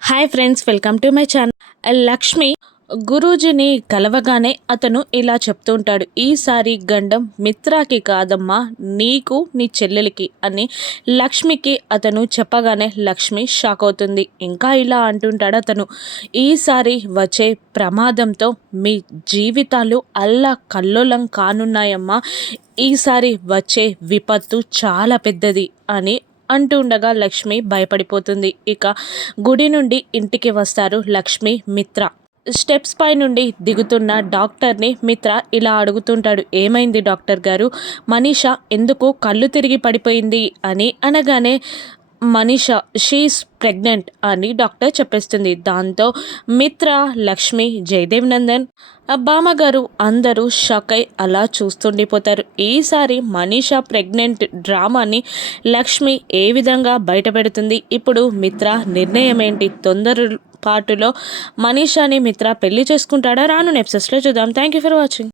Hi friends, welcome to my channel. Lakshmi గురూజీని కలవగానే అతను ఇలా చెప్తూ ఉంటాడు, ఈసారి గండం మిత్రాకి కాదమ్మా, నీకు నీ చెల్లెలికి అని లక్ష్మికి అతను చెప్పగానే లక్ష్మి షాక్ అవుతుంది. ఇంకా ఇలా అంటుంటాడు అతను, ఈసారి వచ్చే ప్రమాదంతో మీ జీవితాలు అల్లా కల్లోలం కానున్నాయమ్మా, ఈసారి వచ్చే విపత్తు చాలా పెద్దది అని అంటూ ఉండగా లక్ష్మి భయపడిపోతుంది. ఇక గుడి నుండి ఇంటికి వస్తారు లక్ష్మి, మిత్ర. స్టెప్స్ పై నుండి దిగుతున్న డాక్టర్ని మిత్ర ఇలా అడుగుతుంటాడు, ఏమైంది డాక్టర్ గారు, మనీష ఎందుకు కళ్ళు తిరిగి పడిపోయింది అని అనగానే, మనీష షీఈస్ ప్రెగ్నెంట్ అని డాక్టర్ చెప్పేస్తుంది. దాంతో మిత్ర, లక్ష్మి, జయదేవ్ నందన్, బామ్మగారు అందరూ షాక్ అయి అలా చూస్తుండిపోతారు. ఈసారి మనీష ప్రెగ్నెంట్ డ్రామాని లక్ష్మి ఏ విధంగా బయటపెడుతుంది, ఇప్పుడు మిత్ర నిర్ణయం ఏంటి, తొందరపాటులో మనీషాని మిత్ర పెళ్లి చేసుకుంటాడా, రాను ఎపిసోడ్స్లో చూద్దాం. Thank you for watching.